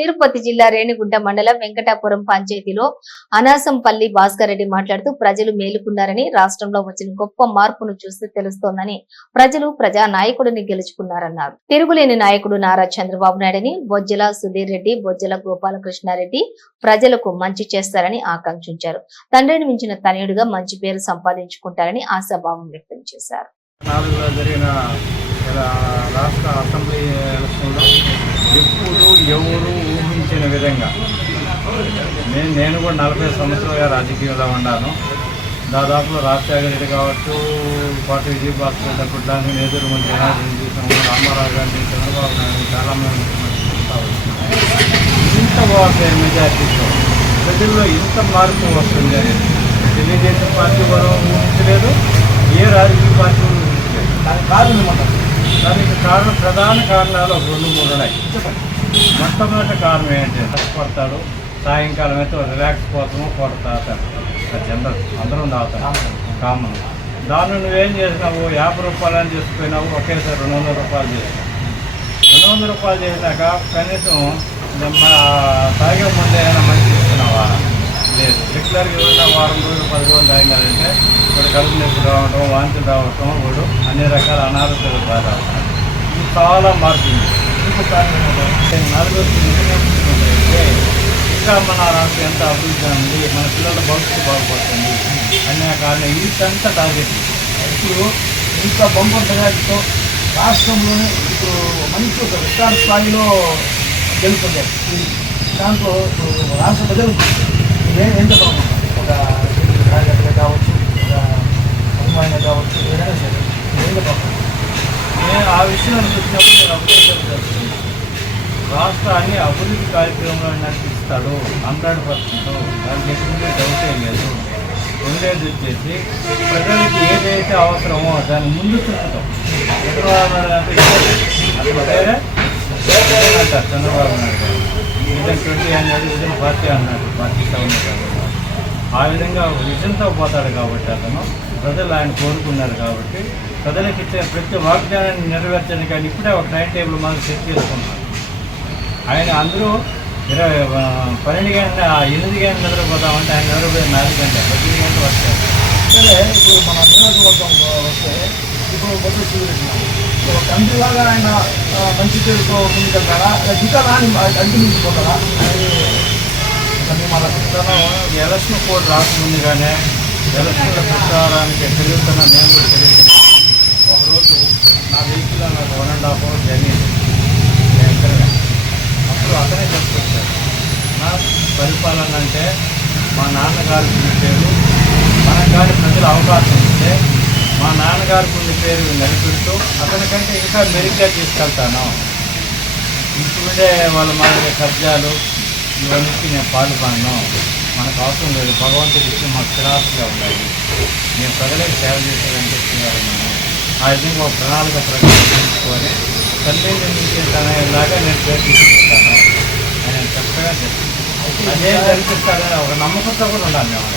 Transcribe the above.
తిరుపతి జిల్లా రేణిగుంట మండలం వెంకటాపురం పంచాయతీలో అనాసంపల్లి భాస్కర్ రెడ్డి మాట్లాడుతూ ప్రజలు మేలుకున్నారని, రాష్ట్రంలో వచ్చిన గొప్ప మార్పును చూస్తే తెలుస్తోందని, ప్రజలు ప్రజా నాయకుడిని గెలుచుకున్నారన్నారు. తిరుగులేని నాయకుడు నారా చంద్రబాబు నాయుడని, బొజ్జల సుధీర్ రెడ్డి, బొజ్జల గోపాలకృష్ణారెడ్డి ప్రజలకు మంచి చేస్తారని ఆకాంక్షించారు. తండ్రిని మించిన తనయుడిగా మంచి పేరు సంపాదించుకుంటారని ఆశాభావం వ్యక్తం చేశారు. రాష్ట్ర అసెంబ్లీ ఎలక్షన్లో ఎప్పుడు ఎవరు ఊహించిన విధంగా నేను కూడా 40 సంవత్సరాలుగా రాజకీయంలో ఉన్నాను. దాదాపు రాజశేఖర రెడ్డి కావచ్చు, పార్టీ విజయ భాస్కర్ రెడ్డి దానికి ఎదురుమంది జనార్దన్ చూసాము, రామారావు గారిని, చంద్రబాబు నాయుడు చాలామంది ఇంత మెజార్టీతో ప్రజల్లో ఇంత మార్పు వస్తుంది అని తెలుగుదేశం పార్టీ కూడా ఊహించలేదు, ఏ రాజకీయ పార్టీ ఊహించలేదు. దానికి ప్రధాన కారణాలు 2-3 ఉన్నాయి. మొట్టమొదటి కారణం ఏంటంటే కష్టపడతాడు, సాయంకాలం అయితే రిలాక్స్ కోసము కొడతాడు, జనరల్ అందరూ తాగుతాడు కామన్. దాన్ని నువ్వేం చేసినావు, 50 రూపాయలని చేసుకుపోయినావు, ఒకేసారి 200 రూపాయలు చేసినావు. 200 రూపాయలు చేసినాక కనీసం తాగే ముందు ఏమైనా మంచి ఇస్తున్నావా? లేదు. రెగ్యులర్గా ఏమైనా వారం రోజులు 10 రోజులు తాగినారంటే ఇప్పుడు కడుపు నొప్పి రావడం, వాంతి రావటం, వాడు అన్ని రకాల అనారోగ్యాలు బాధ. ఇది చాలా మారుతుంది. నలుగురికి ఇంకా మన రాష్ట్రం ఎంత అభివృద్ధి ఉంది, మన పిల్లల భవిష్యత్తు బాగుపడుతుంది అనే కారణం ఇంత టార్గెట్. ఇప్పుడు ఇంత బొమ్మ తయారీతో రాష్ట్రంలోనే ఇప్పుడు మంచి ఒక విస్తార స్థాయిలో గెలుపొందారు. దాంట్లో ఇప్పుడు రాష్ట్ర ప్రజలు ఏం చెప్పాలి, ఒక కార్యకర్తగా కావచ్చు, ఒక అభిమానిగా కావచ్చు, ఏదైనా సరే ఏం చెప్పాలి. నేను ఆ విషయాన్ని వచ్చినప్పుడు నేను అభివృద్ధి చేస్తున్నాను. రాష్ట్రాన్ని అభివృద్ధి కార్యక్రమంలో నడిపిస్తాడు 100%. దానికి ఎటువంటి డౌట్ ఏం లేదు. ఉండేది వచ్చేసి ప్రజలకి ఏదైతే అవసరమో దాన్ని ముందు చూపుతాం. చంద్రబాబు నాయుడు అంటారు, చంద్రబాబు నాయుడు విజన్ 20 అన్నాడు, విజన్ 40 అన్నాడు, 47 ఆ విధంగా విజన్తో పోతాడు. కాబట్టి అతను ప్రజలు ఆయన కోరుకున్నారు. కాబట్టి ప్రజలకు ఇచ్చే ప్రతి వాగ్దానాన్ని నెరవేర్చడానికి ఆయన ఇప్పుడే ఒక టైం టేబుల్ మనం సెట్ చేసుకున్నాడు. ఆయన అందరూ 12 గంటల 8 గంటల నిద్రపోతామంటే ఆయన నిద్రపోయి 4 గంటలు 10 గంటలు వస్తారు. సరే, ఇప్పుడు మన నియోజకవర్గం వస్తే ఇప్పుడు బొత్స సూర్యుడు తండ్రిలాగా ఆయన మంచి పేరుతో ముందుకెళ్తారా, ఇంకా రాని అడ్డుమించిపోతారా? ఎలక్షన్ కోడ్ రాకముందుగానే ఎలక్షన్ల ప్రచారానికి తిరుగుతున్న నేను కూడా తిరుగుతున్నాను. ఒకరోజు నా వెహికల్లో నాకు 1.5 hours జర్నీ అప్పుడు అతనే చెప్పుకొచ్చాడు, నా పరిపాలన అంటే మా నాన్నగారికి ఉన్న పేరు మనకు కానీ ప్రజలు అవకాశం ఇస్తే మా నాన్నగారికి ఉన్న పేరు నిలబెడుతూ అతనికంటే ఇంకా మెరుగ్గా తీసుకెళ్తాను. ఇప్పుడే వాళ్ళ మాదిరి కబ్జాలు ఇవన్నీ నేను పాల్పడను, మనకు అవసరం లేదు. భగవంతుడి ఇచ్చి మాకు స్థిరాస్తుగా ఉన్నాయి, నేను ప్రజలకు సేవ చేసేదంటే చేయాలన్నాను. ఆ విధంగా ఒక ప్రణాళిక ప్రకారం తీసుకొని తండ్రిని నిర్మించేలాగా నేను పేరు తీసుకుంటాను. ఆయన చక్కగా అదే జరిపిస్తాడని ఒక నమ్మకంతో కూడా ఉండాలి మేము.